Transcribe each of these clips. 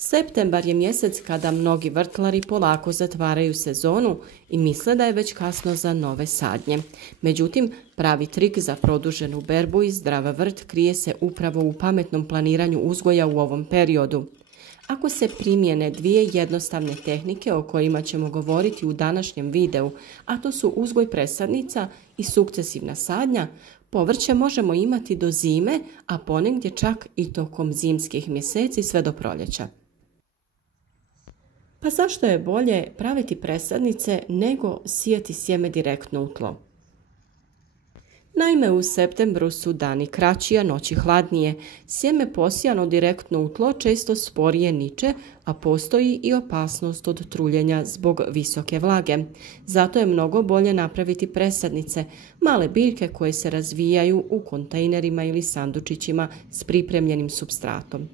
Septembar je mjesec kada mnogi vrtlari polako zatvaraju sezonu i misle da je već kasno za nove sadnje. Međutim, pravi trik za produženu berbu i zdrav vrt krije se upravo u pametnom planiranju uzgoja u ovom periodu. Ako se primjene dvije jednostavne tehnike o kojima ćemo govoriti u današnjem videu, a to su uzgoj presadnica i sukcesivna sadnja, povrće možemo imati do zime, a ponegdje čak i tokom zimskih mjeseci sve do proljeća. Pa zašto je bolje praviti presadnice nego sijati sjeme direktno u tlo? Naime, u septembru su dani kraći, a noći hladnije. Sjeme posijano direktno u tlo često sporije niče, a postoji i opasnost od truljenja zbog visoke vlage. Zato je mnogo bolje napraviti presadnice, male biljke koje se razvijaju u kontejnerima ili sandučićima s pripremljenim supstratom.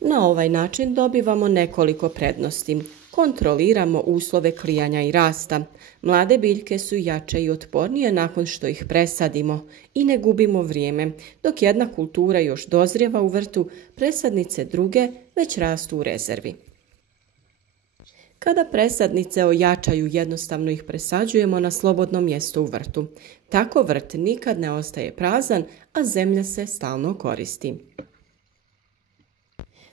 Na ovaj način dobivamo nekoliko prednosti. Kontroliramo uslove klijanja i rasta. Mlade biljke su jače i otpornije nakon što ih presadimo i ne gubimo vrijeme. Dok jedna kultura još dozrijeva u vrtu, presadnice druge već rastu u rezervi. Kada presadnice ojačaju, jednostavno ih presađujemo na slobodno mjesto u vrtu. Tako vrt nikad ne ostaje prazan, a zemlja se stalno koristi.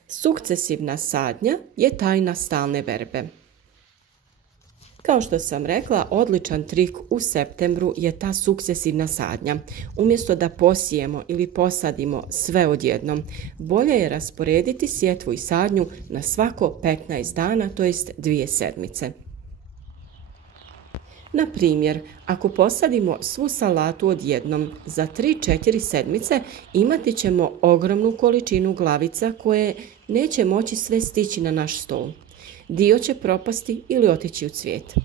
Sukcesivna sadnja je tajna stalne berbe. Kao što sam rekla, odličan trik u septembru je ta sukcesivna sadnja. Umjesto da posijemo ili posadimo sve odjednom, bolje je rasporediti sjetvu i sadnju na svako 15 dana, to jest 2 sedmice. Na primjer, ako posadimo svu salatu odjednom, za 3-4 sedmice imati ćemo ogromnu količinu glavica koje neće moći sve stići na naš stol. Dio će propasti ili otići u cvijet.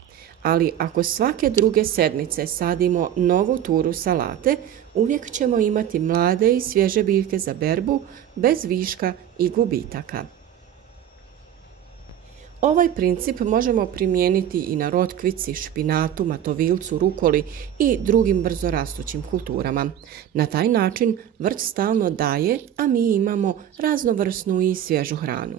Ali ako svake druge sedmice sadimo novu turu salate, uvijek ćemo imati mlade i svježe biljke za berbu, bez viška i gubitaka. Ovaj princip možemo primijeniti i na rotkvici, špinatu, matovilcu, rukoli i drugim brzorastućim kulturama. Na taj način vrt stalno daje, a mi imamo raznovrsnu i svježu hranu.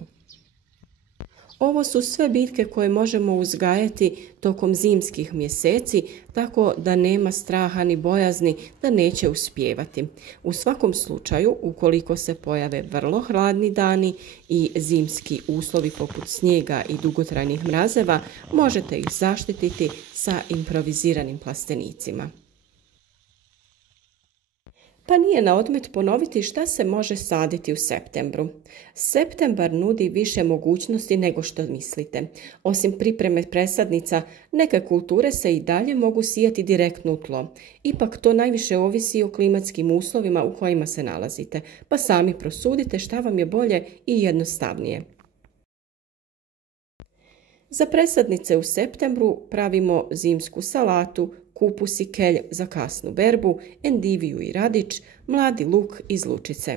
Ovo su sve biljke koje možemo uzgajati tokom zimskih mjeseci, tako da nema straha ni bojazni da neće uspijevati. U svakom slučaju, ukoliko se pojave vrlo hladni dani i zimski uslovi poput snijega i dugotrajnih mrazeva, možete ih zaštititi sa improviziranim plastenicima. Pa nije na odmet ponoviti šta se može saditi u septembru. Septembar nudi više mogućnosti nego što mislite. Osim pripreme presadnica, neke kulture se i dalje mogu sijati direktno u tlo. Ipak to najviše ovisi o klimatskim uslovima u kojima se nalazite, pa sami prosudite šta vam je bolje i jednostavnije. Za presadnice u septembru pravimo zimsku salatu, kupus i kelj za kasnu berbu, endiviju i radič, mladi luk iz lučice.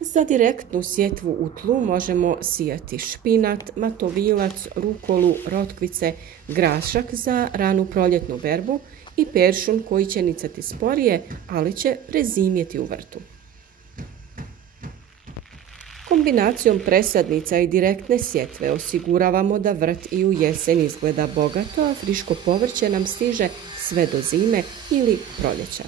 Za direktnu sjetvu u tlu možemo sijati špinat, matovilac, rukolu, rotkvice, grašak za ranu proljetnu berbu i peršun koji će nicati sporije, ali će prezimjeti u vrtu. Kombinacijom presadnica i direktne sjetve osiguravamo da vrt i u jesen izgleda bogato, a friško povrće nam stiže sve do zime ili proljeća.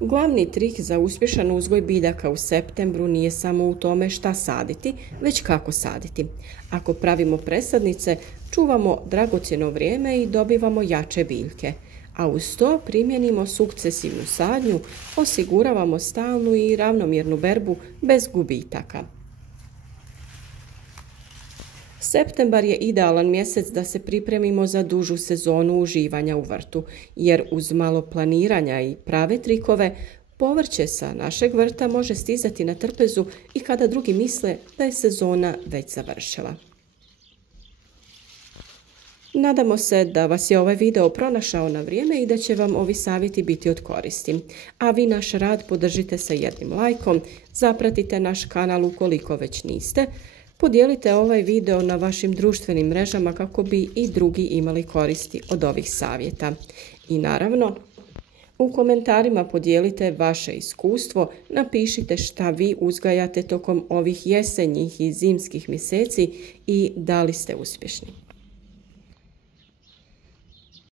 Glavni trik za uspješan uzgoj biljaka u septembru nije samo u tome šta saditi, već kako saditi. Ako pravimo presadnice, čuvamo dragocjeno vrijeme i dobivamo jače biljke. A uz to primjenimo sukcesivnu sadnju, osiguravamo stalnu i ravnomjernu berbu bez gubitaka. Septembar je idealan mjesec da se pripremimo za dužu sezonu uživanja u vrtu, jer uz malo planiranja i prave trikove, povrće sa našeg vrta može stizati na trpezu i kada drugi misle da je sezona već završila. Nadamo se da vas je ovaj video pronašao na vrijeme i da će vam ovi savjeti biti od koristi. A vi naš rad podržite sa jednim lajkom, zapratite naš kanal ukoliko već niste, podijelite ovaj video na vašim društvenim mrežama kako bi i drugi imali koristi od ovih savjeta. I naravno, U komentarima podijelite vaše iskustvo, napišite šta vi uzgajate tokom ovih jesenjih i zimskih mjeseci i da li ste uspješni.